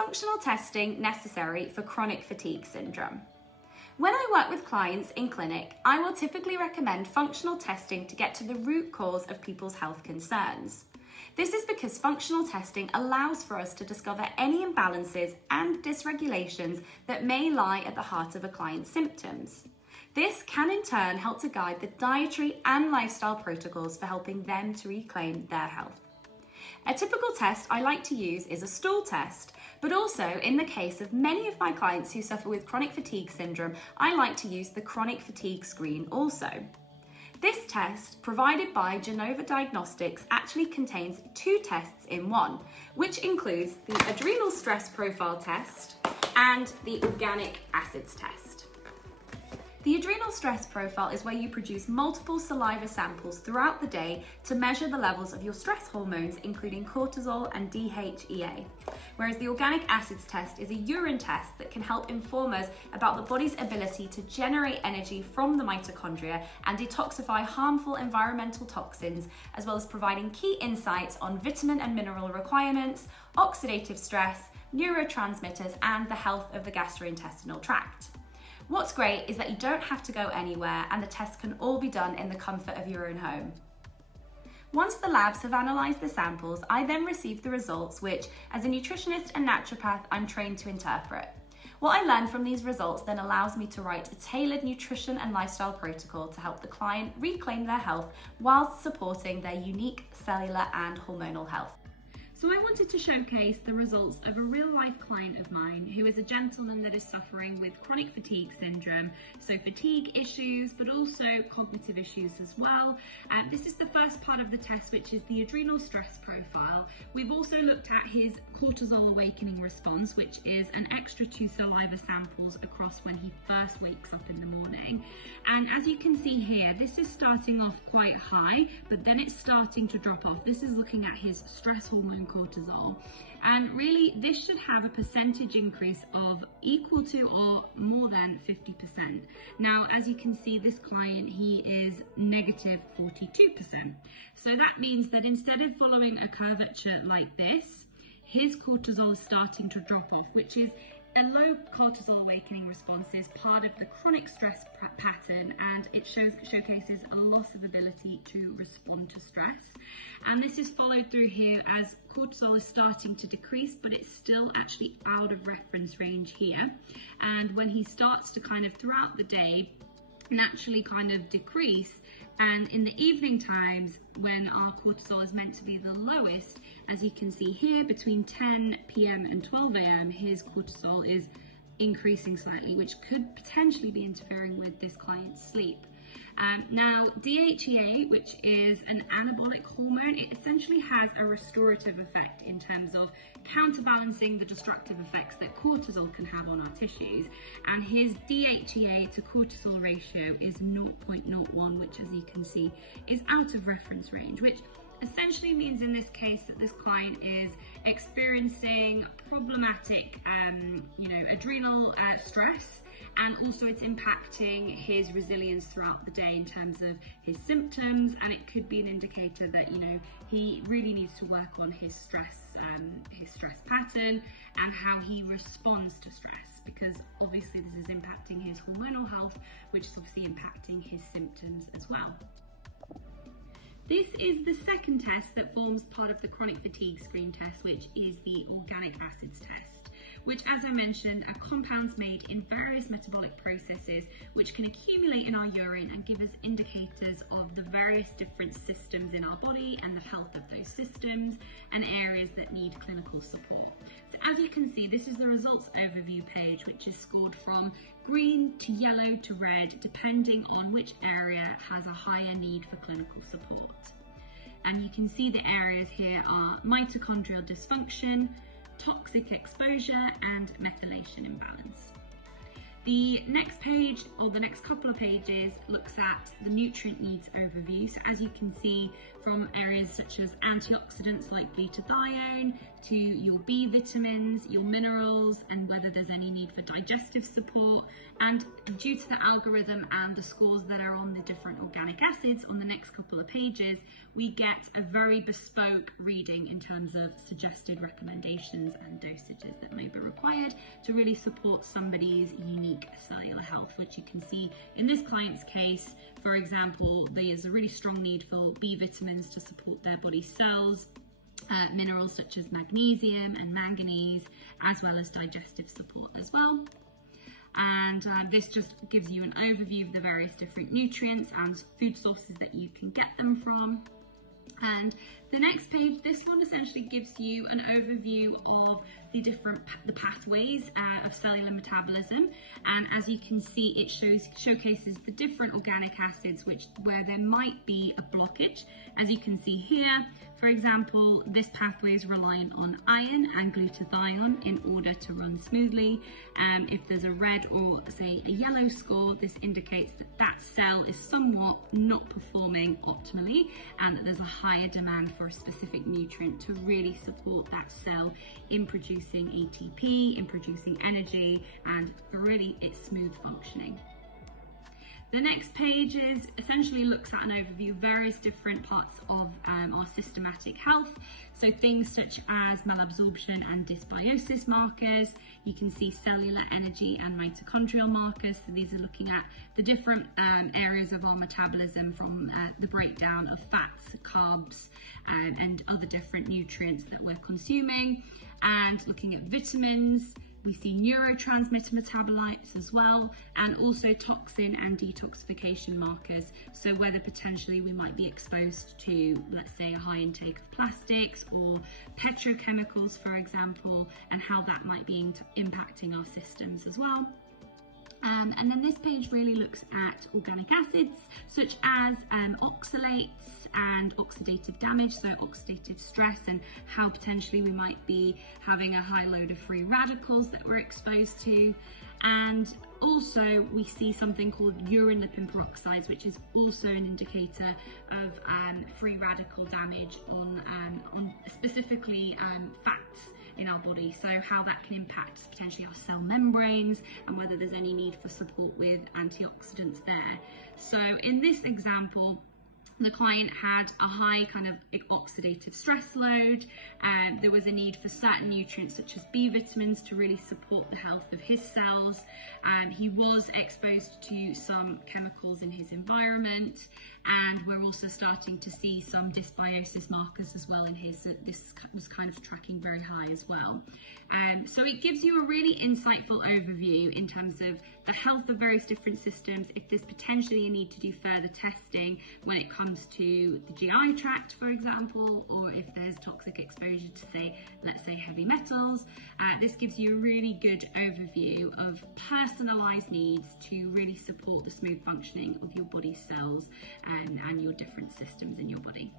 functional testing necessary for chronic fatigue syndrome? When I work with clients in clinic, I will typically recommend functional testing to get to the root cause of people's health concerns. This is because functional testing allows for us to discover any imbalances and dysregulations that may lie at the heart of a client's symptoms. This can in turn help to guide the dietary and lifestyle protocols for helping them to reclaim their health. A typical test I like to use is a stool test, but also in the case of many of my clients who suffer with chronic fatigue syndrome, I like to use the chronic fatigue screen also. This test, provided by Genova Diagnostics, actually contains 2 tests in one, which includes the adrenal stress profile test and the organic acids test. The adrenal stress profile is where you produce multiple saliva samples throughout the day to measure the levels of your stress hormones, including cortisol and DHEA. Whereas the organic acids test is a urine test that can help inform us about the body's ability to generate energy from the mitochondria and detoxify harmful environmental toxins, as well as providing key insights on vitamin and mineral requirements, oxidative stress, neurotransmitters, and the health of the gastrointestinal tract. What's great is that you don't have to go anywhere and the tests can all be done in the comfort of your own home. Once the labs have analysed the samples, I then receive the results which, as a nutritionist and naturopath, I'm trained to interpret. What I learn from these results then allows me to write a tailored nutrition and lifestyle protocol to help the client reclaim their health whilst supporting their unique cellular and hormonal health. So I wanted to showcase the results of a real-life client of mine who is a gentleman that is suffering with chronic fatigue syndrome, so fatigue issues but also cognitive issues as well. This is the first part of the test, which is the adrenal stress profile. We've also looked at his cortisol awakening response, which is an extra 2 saliva samples across when he first wakes up in the morning. And as you can see here, this is starting off quite high, but then it's starting to drop off. This is looking at his stress hormone cortisol, and really this should have a percentage increase of equal to or more than 50%. Now, as you can see, this client, he is negative 42%. So that means that instead of following a curvature like this, his cortisol is starting to drop off, which is a low cortisol awakening response is part of the chronic stress pattern, and it showcases a loss of ability to respond to stress. And this is followed through here as cortisol is starting to decrease, but it's still actually out of reference range here. And when he starts to kind of throughout the day naturally kind of decrease, and in the evening times when our cortisol is meant to be the lowest, as you can see here, between 10 p.m. and 12 a.m. his cortisol is increasing slightly, which could potentially be interfering with this client's sleep. Now, DHEA, which is an anabolic hormone, it essentially has a restorative effect in terms of counterbalancing the destructive effects that cortisol can have on our tissues. And his DHEA to cortisol ratio is 0.01, which, as you can see, is out of reference range, which essentially means in this case that this client is experiencing problematic, adrenal stress, and also it's impacting his resilience throughout the day in terms of his symptoms, and it could be an indicator that he really needs to work on his stress pattern and how he responds to stress, because obviously this is impacting his hormonal health, which is obviously impacting his symptoms as well. This is the second test that forms part of the chronic fatigue screen test, which is the organic acids test, which, as I mentioned, are compounds made in various metabolic processes which can accumulate in our urine and give us indicators of the various different systems in our body and the health of those systems and areas that need clinical support. So as you can see, this is the results overview page, which is scored from green to yellow to red, depending on which area has a higher need for clinical support. And you can see the areas here are mitochondrial dysfunction, toxic exposure, and methylation imbalance. The The next page, or the next couple of pages, looks at the nutrient needs overview. So as you can see, from areas such as antioxidants like glutathione, to your B vitamins, your minerals, and whether there's any need for digestive support. And due to the algorithm and the scores that are on the different organic acids on the next couple of pages, we get a very bespoke reading in terms of suggested recommendations and dosages that may be required to really support somebody's unique cellular health, which you can see in this client's case. For example, there's a really strong need for B vitamins to support their body cells, minerals such as magnesium and manganese, as well as digestive support as well. And this just gives you an overview of the various different nutrients and food sources that you can get them from. And the next page, this one essentially gives you an overview of the pathways of cellular metabolism. And as you can see, it showcases the different organic acids where there might be a blockage. As you can see here, for example, this pathway is reliant on iron and glutathione in order to run smoothly. If there's a red or say a yellow score, this indicates that that cell is somewhat not performing optimally, and that there's a higher demand for a specific nutrient to really support that cell in producing ATP, in producing energy, and really its smooth functioning. The next page essentially looks at an overview of various different parts of our systematic health. So things such as malabsorption and dysbiosis markers. You can see cellular energy and mitochondrial markers. So these are looking at the different areas of our metabolism, from the breakdown of fats, carbs, and other different nutrients that we're consuming. And looking at vitamins, we see neurotransmitter metabolites as well, and also toxin and detoxification markers. So whether potentially we might be exposed to, let's say, a high intake of plastics or petrochemicals, for example, and how that might be impacting our systems as well. And then this page really looks at organic acids such as oxalates and oxidative damage, so oxidative stress, and how potentially we might be having a high load of free radicals that we're exposed to. And also we see something called urine lipid peroxides, which is also an indicator of free radical damage on specifically fats in our body, so how that can impact potentially our cell membranes and whether there's any need for support with antioxidants there. So in this example, the client had a high kind of oxidative stress load. There was a need for certain nutrients such as B vitamins to really support the health of his cells. He was exposed to some chemicals in his environment, and we're also starting to see some dysbiosis markers as well in his. This was kind of tracking very high as well. So it gives you a really insightful overview in terms of the health of various different systems, if there's potentially a need to do further testing when it comes to the GI tract, for example, or if there's toxic exposure to, let's say heavy metals. This gives you a really good overview of personalized needs to really support the smooth functioning of your body cells and your different systems in your body.